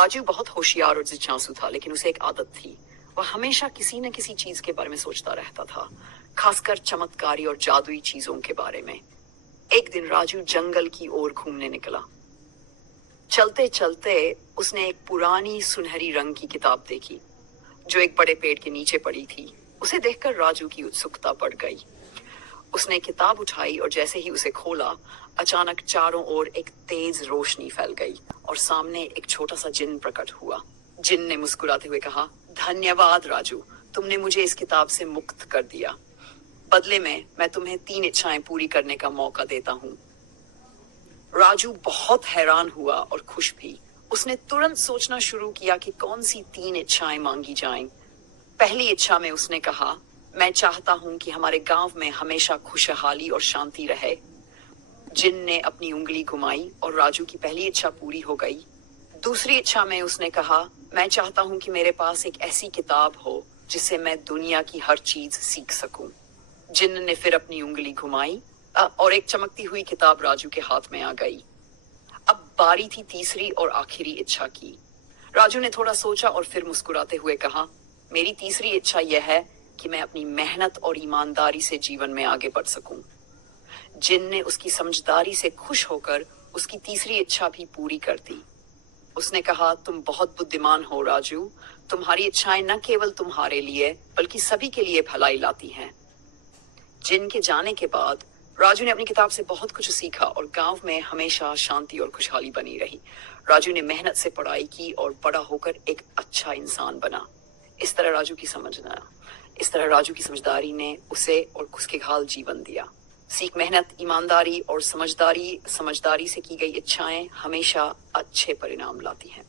राजू बहुत होशियार और जिज्ञासु था, लेकिन उसे एक आदत थी। वह हमेशा किसी न किसी चीज के बारे में सोचता रहता था, खासकर चमत्कारी और जादुई चीजों के बारे में। एक दिन राजू जंगल की ओर घूमने निकला। चलते चलते उसने एक पुरानी सुनहरी रंग की किताब देखी, जो एक बड़े पेड़ के नीचे पड़ी थी। उसे देखकर राजू की उत्सुकता बढ़ गई। उसने किताब उठाई और जैसे ही उसे खोला, अचानक चारों ओर एक तेज रोशनी फैल गई और सामने एक छोटा सा जिन्न प्रकट हुआ। जिन्न ने मुस्कुराते हुए कहा, धन्यवाद राजू, तुमने मुझे इस किताब से मुक्त कर दिया। बदले में मैं तुम्हें 3 इच्छाएं पूरी करने का मौका देता हूँ। राजू बहुत हैरान हुआ और खुश भी। उसने तुरंत सोचना शुरू किया कि कौन सी 3 इच्छाएं मांगी जाएं। पहली इच्छा में उसने कहा, मैं चाहता हूं कि हमारे गांव में हमेशा खुशहाली और शांति रहे। जिन्न ने अपनी उंगली घुमाई और राजू की पहली इच्छा पूरी हो गई। दूसरी इच्छा में उसने कहा, मैं चाहता हूं कि मेरे पास एक ऐसी किताब हो जिससे मैं दुनिया की हर चीज सीख सकूं। जिन्न ने फिर अपनी उंगली घुमाई और एक चमकती हुई किताब राजू के हाथ में आ गई। अब बारी थी तीसरी और आखिरी इच्छा की। राजू ने थोड़ा सोचा और फिर मुस्कुराते हुए कहा, मेरी तीसरी इच्छा यह है कि मैं अपनी मेहनत और ईमानदारी से जीवन में आगे बढ़ सकूं। जिन्न ने उसकी समझदारी से खुश होकर उसकी तीसरी इच्छा भी पूरी कर दी। उसने कहा, तुम बहुत बुद्धिमान हो राजू, तुम्हारी इच्छाएं न केवल तुम्हारे लिए बल्कि सभी के लिए भलाई लाती हैं। जिन्न के जाने के बाद राजू ने अपनी किताब से बहुत कुछ सीखा और गांव में हमेशा शांति और खुशहाली बनी रही। राजू ने मेहनत से पढ़ाई की और बड़ा होकर एक अच्छा इंसान बना। इस तरह राजू की समझदारी ने उसे और खुशहाल जीवन दिया। सीख, मेहनत, ईमानदारी और समझदारी से की गई इच्छाएं हमेशा अच्छे परिणाम लाती हैं।